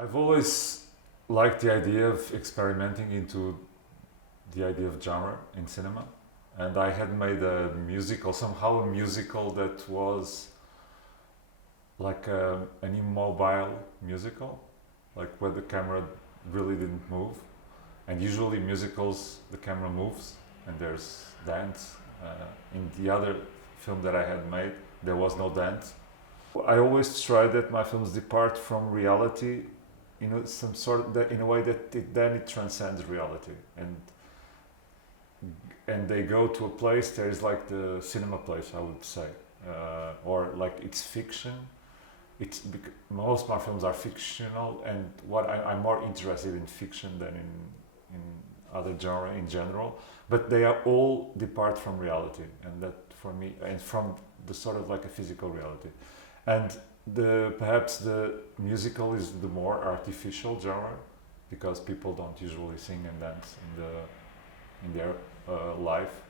I've always liked the idea of experimenting into the idea of genre in cinema, and I had made a musical, somehow a musical that was like an immobile musical, like where the camera really didn't move. And usually musicals, the camera moves and there's dance. In the other film that I had made, there was no dance. I always try that my films depart from reality, some sort of in a way that then it transcends reality, and they go to a place. There is like the cinema place, I would say, or like it's fiction. Most of my films are fictional, and I'm more interested in fiction than in other genre in general. But they are all depart from reality, and that for me, and from the sort of like a physical reality. And perhaps the musical is the more artificial genre, because people don't usually sing and dance in their life.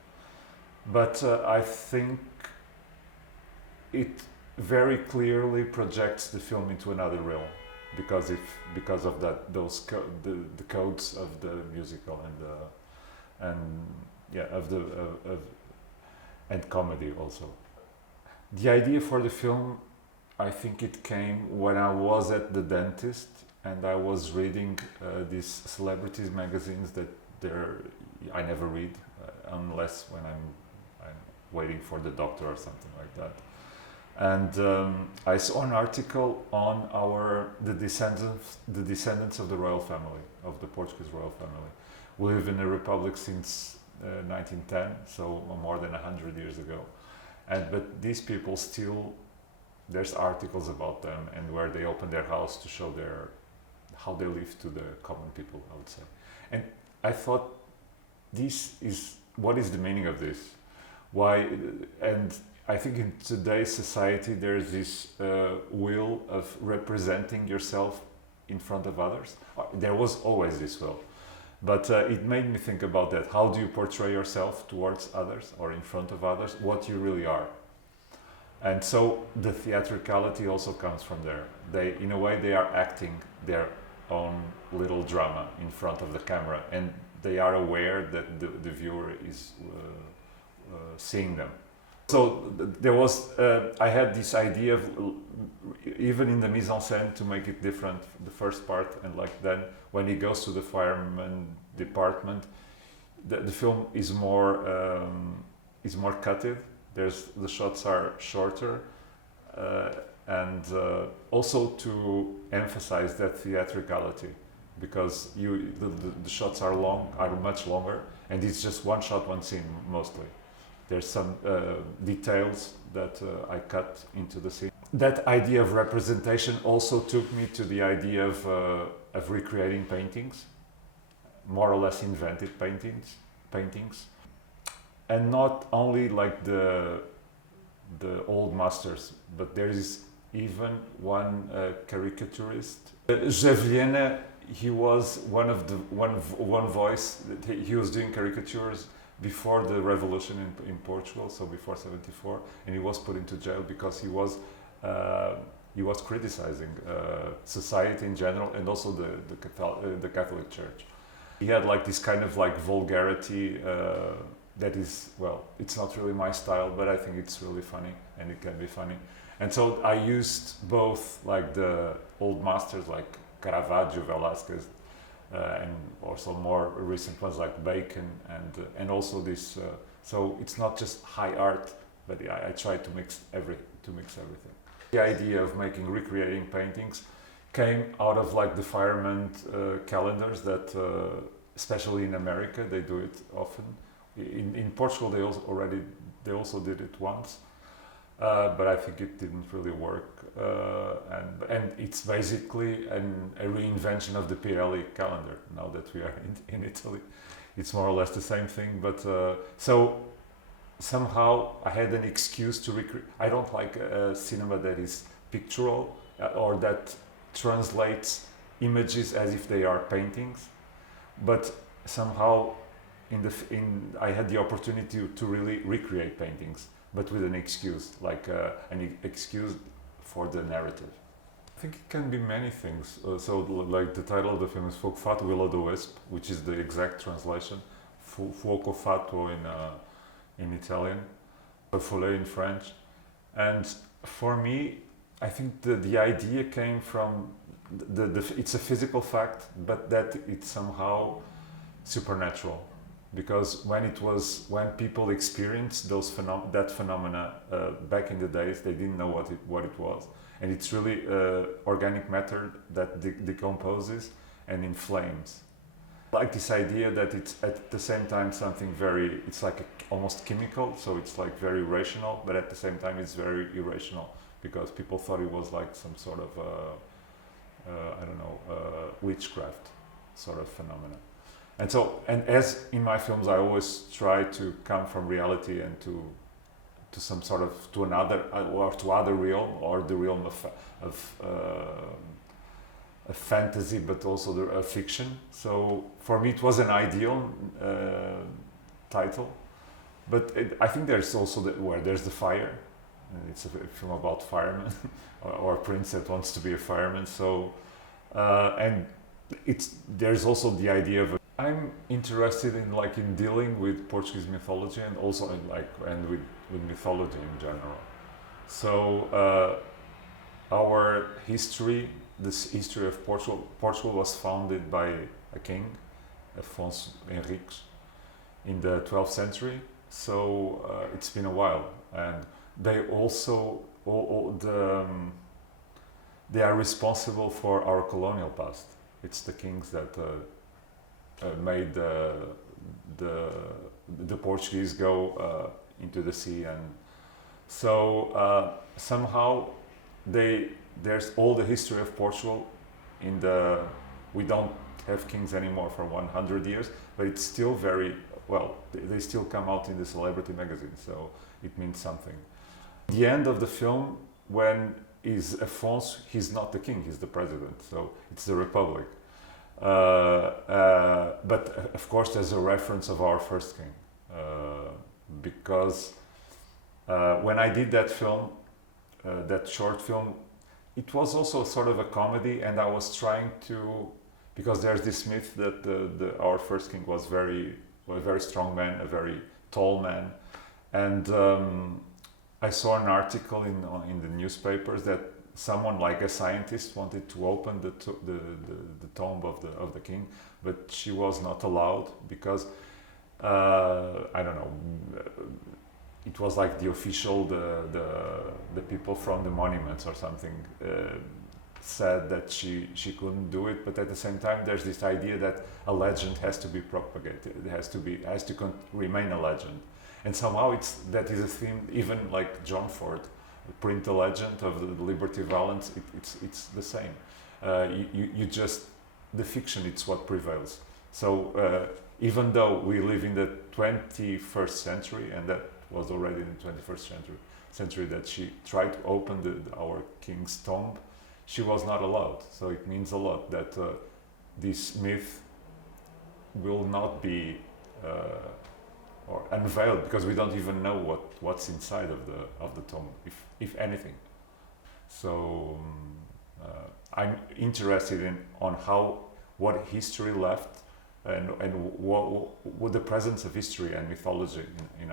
But I think it very clearly projects the film into another realm, because of the codes of the musical and comedy also. The idea for the film, I think it came when I was at the dentist and I was reading these celebrities magazines that I never read unless when I'm waiting for the doctor or something like that. And I saw an article on the descendants of the royal family, of the Portuguese royal family. We live in a republic since 1910, so more than 100 years ago. But these people still, there's articles about them and where they open their house to show how they live to the common people, I would say. And I thought, what is the meaning of this? Why? And I think in today's society there's this will of representing yourself in front of others. There was always this will, but it made me think about that. How do you portray yourself towards others or in front of others? What you really are. And so the theatricality also comes from there. In a way, they are acting their own little drama in front of the camera, and they are aware that the viewer is seeing them. So I had this idea of, even in the mise en scène, to make it different, the first part, and like then when he goes to the fireman department, the film is more cutted. The shots are shorter, and also to emphasize that theatricality, because the shots are much longer, and it's just one shot, one scene mostly. There's some details that I cut into the scene. That idea of representation also took me to the idea of recreating paintings, more or less invented paintings, and not only like the old masters, but there is even one caricaturist. Javiena, he was one voice. He was doing caricatures before the revolution in Portugal, so before '74, and he was put into jail because he was criticizing society in general, and also the Catholic Church. He had like this kind of like vulgarity that is, well, it's not really my style, but I think it's really funny, and it can be funny. And so I used both like the old masters like Caravaggio, Velázquez, and also more recent ones like Bacon, and also this. So it's not just high art, but I try to mix everything. The idea of recreating paintings came out of like the fireman calendars that, especially in America, they do it often. In Portugal, they also did it once, but I think it didn't really work. And it's basically a reinvention of the Pirelli calendar. Now that we are in Italy, it's more or less the same thing. But so somehow I had an excuse to recreate. I don't like a cinema that is pictorial or that translates images as if they are paintings. But somehow I had the opportunity to really recreate paintings, but with an excuse, like an excuse for the narrative. I think it can be many things. Like the title of the film is Fogo, Fatuo, Will o' the Wisp, which is the exact translation. Fuoco Fatuo in Italian, Follet in French. And for me, I think the idea came from it's a physical fact, but that it's somehow supernatural. Because when people experienced that phenomena back in the days, they didn't know what it was. And it's really organic matter that decomposes and inflames. Like this idea that it's at the same time something very, it's like almost chemical, so it's like very rational, but at the same time it's very irrational, because people thought it was like some sort of, witchcraft sort of phenomena. And as in my films, I always try to come from reality and to some sort of, to another, or to other realm, or the realm of a fantasy, but also a fiction. So for me, it was an ideal title, but I think there's also where there's the fire. It's a film about firemen, or a prince that wants to be a fireman. So and there's also the idea of I'm interested in dealing with Portuguese mythology, and also with mythology in general. So our history, this history of Portugal was founded by a king, Afonso Henriques, in the 12th century. So it's been a while, and they also they are responsible for our colonial past. It's the kings that made the Portuguese go into the sea, and so somehow there's all the history of Portugal in the. We don't have kings anymore for 100 years, but it's still very well. They still come out in the celebrity magazine, so it means something. The end of the film, when is Afonso, he's not the king, he's the president, so it's the republic. But of course there's a reference of our first king, because when I did that film, that short film, it was also sort of a comedy, and I was trying to, because there's this myth that our first king was a very strong man, a very tall man, and I saw an article in the newspapers that someone, like a scientist, wanted to open the tomb of the king, but she was not allowed because I don't know. It was like the official, the people from the monuments or something said that she couldn't do it. But at the same time, there's this idea that a legend has to be propagated. It has to remain a legend, and somehow that is a theme. Even like John Ford, print a legend of the liberty valance. It's the same. You just the fiction. It's what prevails. So even though we live in the 21st century, and that was already in the 21st century that she tried to open our king's tomb, she was not allowed. So it means a lot that this myth will not be or unveiled, because we don't even know what's inside of the tomb, if anything. So I'm interested on what history left, and what the presence of history and mythology in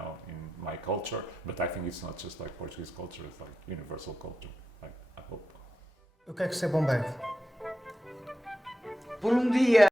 my culture. But I think it's not just like Portuguese culture; it's like universal culture. I hope. Eu quero ser bombeiro. Por um dia.